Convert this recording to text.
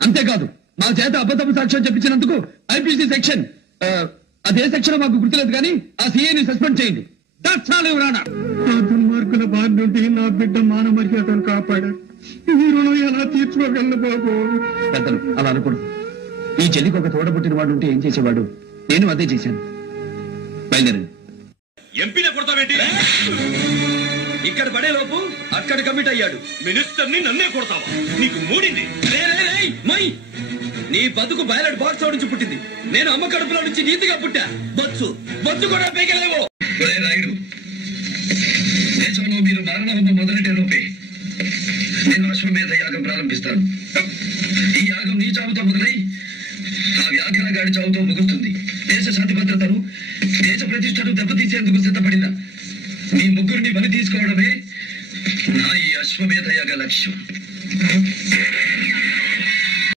అంతేకాదు మా చేత అబద్ధపు సాక్ష్యం చెప్పించినందుకు ఐపీసీ సెక్షన్ అదే సెక్షన్ మాకు గుర్తులేదు కానీ ఆ సీఏని సస్పెండ్ చేయండి. దుర్మార్గుల బాధ నుండి నా బిడ్డ మాన మర్యాదను కాపాడారు. ఈ రుణం ఎలా తీర్చుకోగలను బాబు? పెద్దలు అలా అనుకోడు. ఈ చెల్లికి ఒక తోడబుట్టిన వాడు ఉంటే ఏం చేసేవాడు? నేను అదే చేశాను. బయలుదేరండి. ఎంపీనే కొడతావేంటి? ఇక్కడ పడే లోపు అక్కడ కమిట్ అయ్యాడు. మినిస్టర్ ని నన్నే కొడతావా? నీకు మూడింది. నీ బతుకు బయలట్ బాక్స్ నుంచి పుట్టింది. నేను అమ్మ కడుపులో నుంచి నీతిగా పుట్టా. బొచ్చు బొచ్చు కూడా పేగలేవు. నాయుడు, దేశంలో మీరు మారణహోమం మొదలెట్టే లోపే నేను అశ్వమేధ యాగం ప్రారంభిస్తాను. ఈ యాగం నీ చావుతో మొదలై ఆ వ్యాఘ్ర గాడి చావుతో ముగుస్తుంది. దేశ శాంతి భద్రతను, దేశ ప్రతిష్టను దెబ్బతీసేందుకు సిద్ధపడిన మీ ముగ్గురిని బలి తీసుకోవడమే నా ఈ అశ్వమేధ యాగ లక్ష్యం.